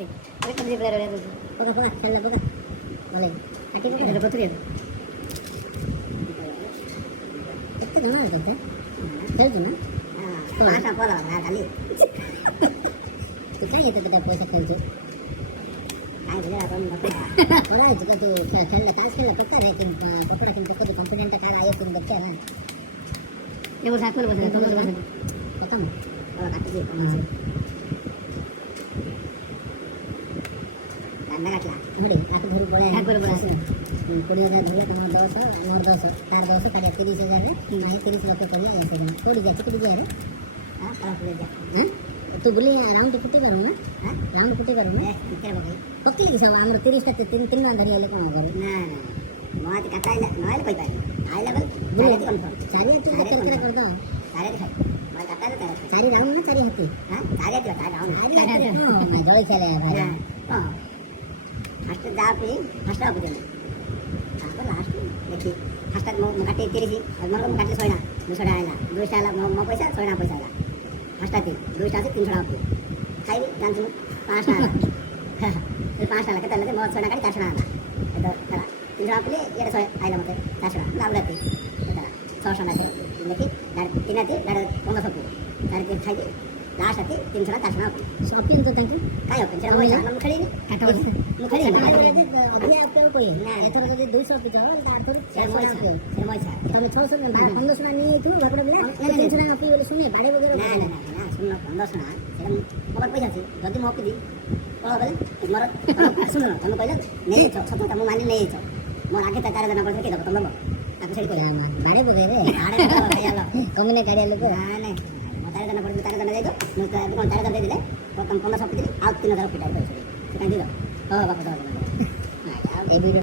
deh. Tapi kan dia belajar itu. Poka খেললে পোকা বলে কাটি পোকা Ada betul ya. একটু জানা আছে খেলছো না Masa pola lah kali. তুই কাই এত টাকা পয়সা খেলছো Ay, boleh lah kamu betul. বলা হয়েছে কিন্তু খেললে তাস খেললে পোকা রে কিন্তু কখনো কিন্তু কত কনফিডেন্ট টাকা আয়ে কিন্তু দেখতে না Dia berusaha aku berusaha kamu berusaha. প্রথম Kalau kaki sih kamu. Karena kaki lah. ನೋಡಿ ಆಕೆ ধরে পড়ে হ্যাঁ, করে পড়ে আছে। 20,000 ধরে তুমি 10 মোর 10 তার 10 কাটে 30,000 রে নাই 30 লক্ষ করে আছে কোড়ি যাচ্ছে কোড়ি যায় রে Ah, kalau boleh ya. হ্যাঁ তো বলি রাউন্ড করতে পারো না Hah? রাউন্ড করতে পারো না Eh, pikir pakai. কত হিসাব আমরা 30 টা 3 বার ধরে হলে কোন করে Nah, mau dikata ini, mau ini baik-baik. High level, saya itu confirm. চারি একটু Saya করতে confirm. করতে Saya itu high. Mau kata itu saya. চারি রাউন্ড না চারি হাতে Hah? Saya itu saya down. জয় খেলে Nah, oh. First jawab ini, first apa dia? Apa last? Dekhi. First mau kata 30, mau kata 6 na. 200 आएला. 200 आएला mau पैसा 6 पैसा आएला. First tadi 200 से 300 आती. खाई dan 5 आएला. Itu 5 आएला kita lagi mau 6 kali 400 आएला. Itu kala. 300 आपले ये 6 आएला मते 400 ना उलटी. Kala. 600 ना देखि dar 3 आती dar 1500 को. Dar के खाई लास्ट आती 300 400 आती. শপিং তো তাই काय होतं त्याला मोठा नंबर खरी কাটা खरी অভিয়া কেউ কই না এথর যদি 200 পিস হয় তার পরে 600 কেউ मोठा তুমি 600 না 1500 না নিয়ে তুমি ভাবলে বলে 300 টাকা আপনি বলে শুনে বাড়ি বগরে ନା ନା ନା ନା ଶୁଣ 1500 ନା ସେଟା ମୋ ପଇସା ଅଛି ଯଦି ମୁଁ ଅପିଦି କଣ ବଲେ ମୋର ଶୁଣ ତମେ କହିଲ ନେଇଛ ସତ ମୁଁ ମାନି ନେଇଛ ମୋର ଆଗେ ତାର ଜଣା ପଡିବ କି ଦବ ତମ ଦବ ତାକୁ ସେଠି କହିଲ ବାড়ি ବଗରେ ଆଡେ ଖାଇଆଲ କମିନେ କାଢିଆ ଲୋକ ନା ନାଇଁ ମୋ ତାର ଜଣା ପଡିବ ତାର ଜଣା ଦେଇଦ ମୁଁ କଣ ତାର ଜଣା ଦେଇଦେଲେ ତମ 1500 ଅପିଦି ଆଉ 3000 ଅପିଦି ପଇସା ସେ କାହିଁ ଦିଅ ହଁ ବାପା ଦବ এই ভিডিও